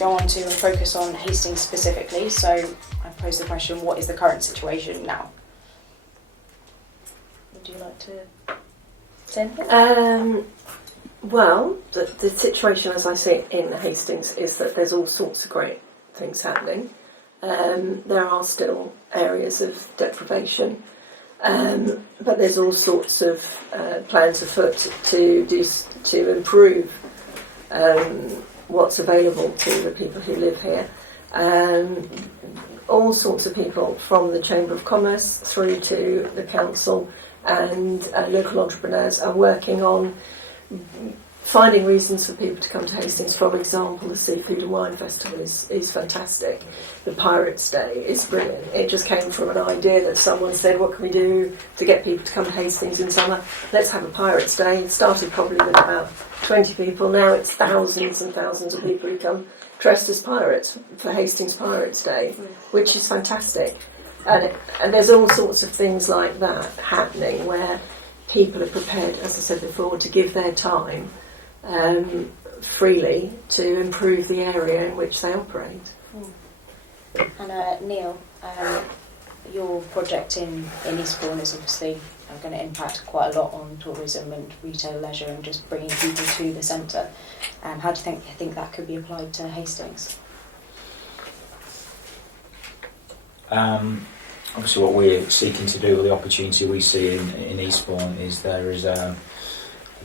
go on to and focus on Hastings specifically. So I pose the question, what is the current situation now? Would you like to say anything? Well, the situation as I see it in Hastings is that there's all sorts of great things happening. There are still areas of deprivation, but there's all sorts of plans afoot to improve what's available to the people who live here. All sorts of people from the Chamber of Commerce through to the council and local entrepreneurs are working on finding reasons for people to come to Hastings. For example, the Seafood and Wine Festival is fantastic. The Pirates Day is brilliant. It just came from an idea that someone said, what can we do to get people to come to Hastings in summer? Let's have a Pirates Day. It started probably with about 20 people. Now it's thousands and thousands of people who come dressed as pirates for Hastings Pirates Day, which is fantastic. And there's all sorts of things like that happening where people are prepared, as I said before, to give their time freely to improve the area in which they operate. And Neil, your project in Eastbourne is obviously going to impact quite a lot on tourism and retail leisure and just bringing people to the centre. How do you think that could be applied to Hastings? Obviously what we're seeking to do, or the opportunity we see in Eastbourne, is there is a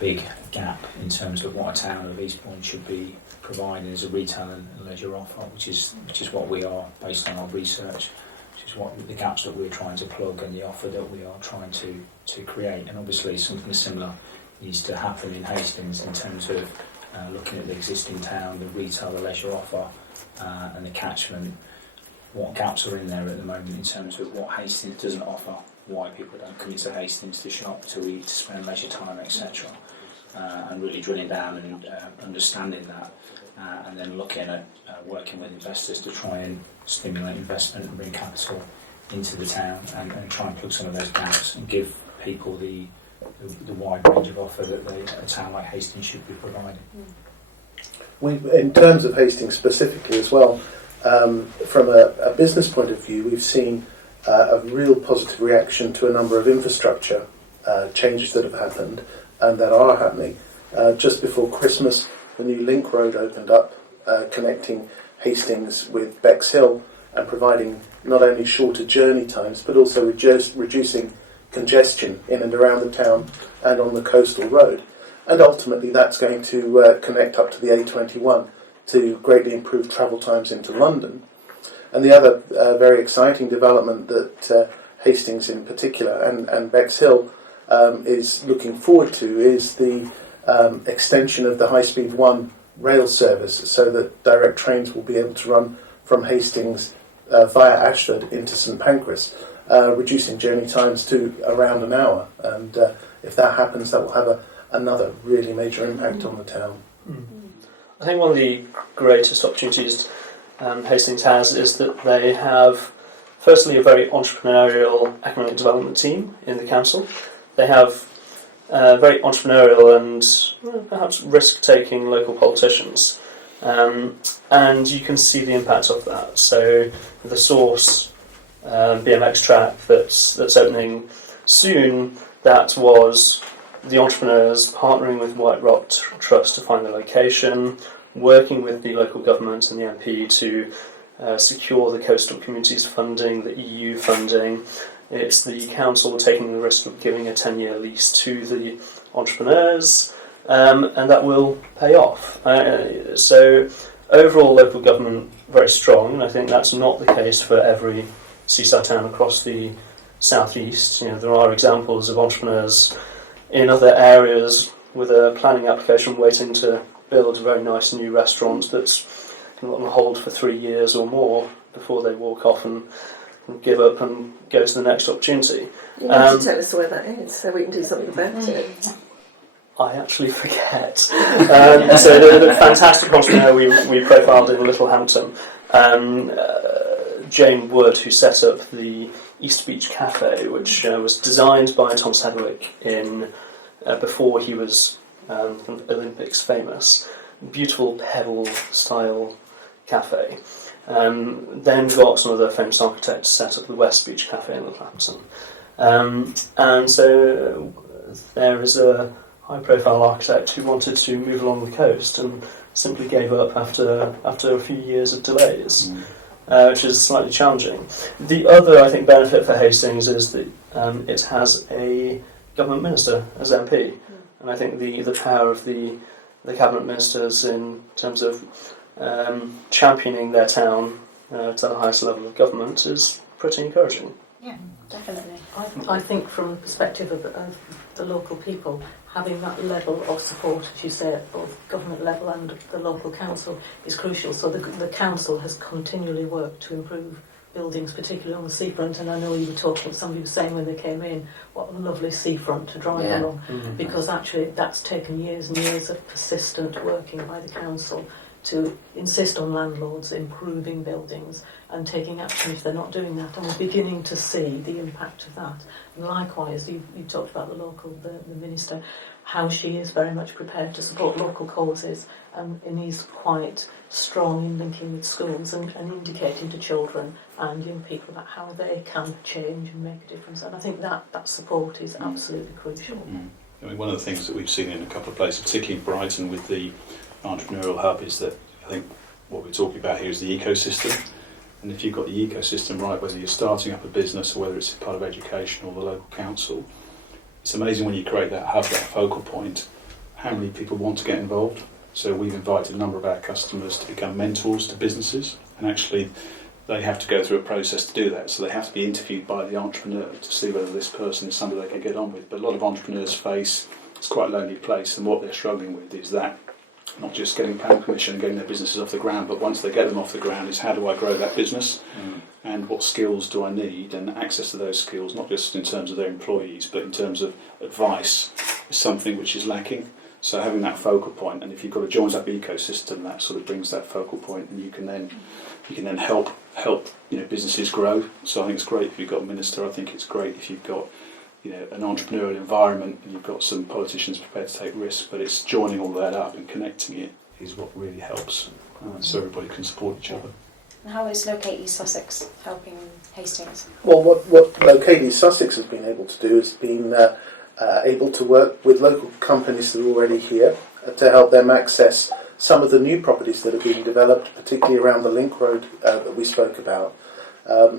big gap in terms of what a town of Eastbourne should be providing as a retail and leisure offer, which is what we are, based on our research, which is what the gaps that we're trying to plug and the offer that we are trying to create. And obviously something similar needs to happen in Hastings in terms of looking at the existing town, the retail, the leisure offer, and the catchment. What gaps are in there at the moment in terms of what Hastings doesn't offer, why people don't come into Hastings to shop, to eat, to spend leisure time, etc. And really drilling down and understanding that, and then looking at working with investors to try and stimulate investment and bring capital into the town and try and plug some of those gaps and give people the wide range of offer that a town like Hastings should be providing. In terms of Hastings specifically as well, from a business point of view, we've seen a real positive reaction to a number of infrastructure changes that have happened and that are happening. Just before Christmas, the new Link Road opened up, connecting Hastings with Bexhill and providing not only shorter journey times but also reducing congestion in and around the town and on the coastal road. And ultimately that's going to connect up to the A21 to greatly improve travel times into London. And the other very exciting development that Hastings in particular and Bexhill is looking forward to is the extension of the High Speed 1 rail service, so that direct trains will be able to run from Hastings via Ashford into St Pancras, reducing journey times to around an hour. And if that happens, that will have another really major impact on the town. I think one of the greatest opportunities Hastings has is that they have, firstly, a very entrepreneurial economic development team in the council. They have very entrepreneurial and perhaps risk-taking local politicians, and you can see the impact of that. So the Source BMX track that's opening soon, that was the entrepreneurs partnering with White Rock Trust to find the location, working with the local government and the MP to secure the coastal communities funding, the EU funding. It's the council taking the risk of giving a 10-year lease to the entrepreneurs, and that will pay off. So overall local government very strong, and I think that's not the case for every seaside town across the southeast. You know, there are examples of entrepreneurs in other areas with a planning application waiting to build a very nice new restaurant that's on hold for 3 years or more before they walk off and give up and go to the next opportunity. You need to tell us where that is so we can do something about it. I actually forget. So the fantastic entrepreneur we profiled in Littlehampton, Jane Wood, who set up the East Beach Cafe, which was designed by Tom Sedgwick before he was kind of Olympics famous. Beautiful pebble style cafe. Then got some of the famous architects to set up the West Beach Cafe in Clapton. And so there is a high-profile architect who wanted to move along the coast and simply gave up after a few years of delays, which is slightly challenging. The other, I think, benefit for Hastings is that it has a government minister as MP, and I think the power of the cabinet ministers in terms of championing their town to the highest level of government is pretty encouraging. Yeah, definitely. I think from the perspective of the local people, having that level of support, as you say, at both government level and the local council is crucial. So the council has continually worked to improve buildings, particularly on the seafront. And I know you were talking, somebody was saying when they came in, what a lovely seafront to drive along, because actually that's taken years and years of persistent working by the council to insist on landlords improving buildings and taking action if they're not doing that, and we're beginning to see the impact of that. And likewise, you talked about the minister, how she is very much prepared to support local causes, and is quite strong in linking with schools and indicating to children and young people about how they can change and make a difference. And I think that support is absolutely crucial. I mean, one of the things that we've seen in a couple of places, particularly in Brighton with the entrepreneurial hub, is that I think what we're talking about here is the ecosystem. And if you've got the ecosystem right, whether you're starting up a business or whether it's part of education or the local council, it's amazing when you create that hub, that focal point, how many people want to get involved. So we've invited a number of our customers to become mentors to businesses, and actually they have to go through a process to do that. So they have to be interviewed by the entrepreneur to see whether this person is somebody they can get on with. But a lot of entrepreneurs face it's quite a lonely place, and what they're struggling with is that not just getting planning permission and getting their businesses off the ground, but once they get them off the ground is how do I grow that business and what skills do I need, and access to those skills, not just in terms of their employees but in terms of advice, is something which is lacking. So having that focal point, and if you've got a joins up ecosystem, that sort of brings that focal point, and you can then help businesses grow. So I think it's great if you've got a minister. I think it's great if you've got an entrepreneurial environment and you've got some politicians prepared to take risks, but it's joining all that up and connecting it is what really helps, so everybody can support each other. And how is Locate East Sussex helping Hastings? Well, what Locate East Sussex has been able to do is been able to work with local companies that are already here to help them access some of the new properties that are being developed, particularly around the Link Road that we spoke about.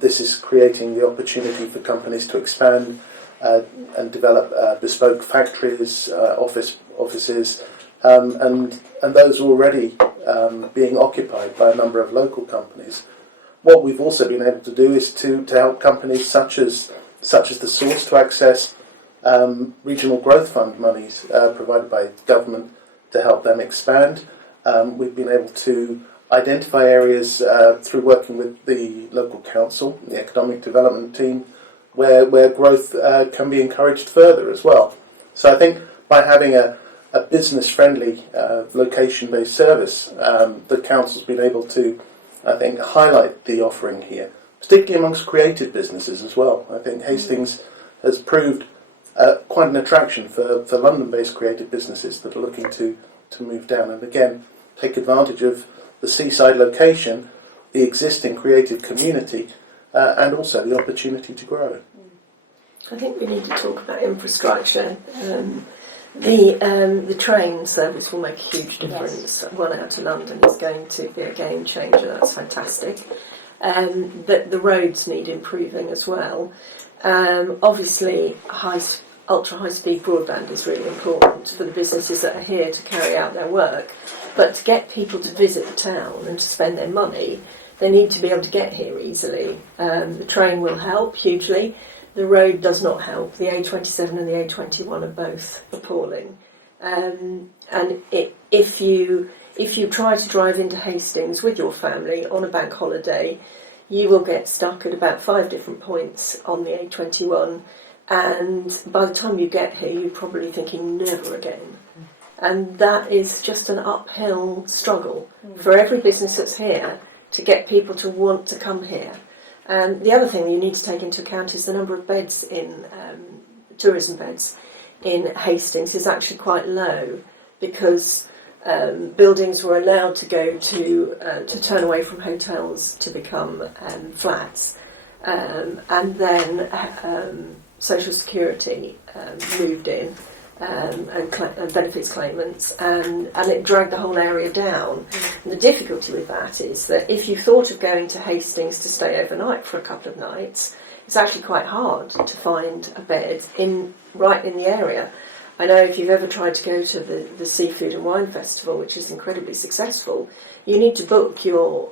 This is creating the opportunity for companies to expand and develop bespoke factories, offices, and those are already being occupied by a number of local companies. What we've also been able to do is to help companies such as the Source to access regional growth fund monies provided by government to help them expand. We've been able to identify areas through working with the local council, the economic development team, where growth can be encouraged further as well. So I think by having a business-friendly, location-based service, the council's been able to, I think, highlight the offering here, particularly amongst creative businesses as well. I think Hastings has proved quite an attraction for London-based creative businesses that are looking to move down and again take advantage of the seaside location, the existing creative community, and also the opportunity to grow. I think we need to talk about infrastructure. The train service will make a huge difference. Yes. One out to London is going to be a game changer. That's fantastic. The roads need improving as well. Obviously, ultra high speed broadband is really important for the businesses that are here to carry out their work. But to get people to visit the town and to spend their money, they need to be able to get here easily. The train will help hugely. The road does not help. The A27 and the A21 are both appalling. If you try to drive into Hastings with your family on a bank holiday, you will get stuck at about 5 different points on the A21. And by the time you get here, you're probably thinking, never again. And that is just an uphill struggle for every business that's here to get people to want to come here. The other thing you need to take into account is the number of beds in tourism beds in Hastings is actually quite low because buildings were allowed to go to turn away from hotels to become flats, and then Social Security moved in and benefits claimants, and it dragged the whole area down. And the difficulty with that is that if you thought of going to Hastings to stay overnight for a couple of nights, it's actually quite hard to find a bed right in the area. I know if you've ever tried to go to the Seafood and Wine Festival, which is incredibly successful, you need to book your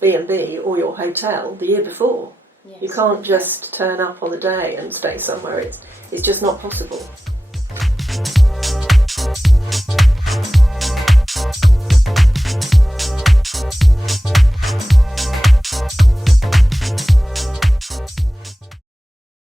B&B or your hotel the year before. Yes. You can't just turn up on the day and stay somewhere. It's just not possible.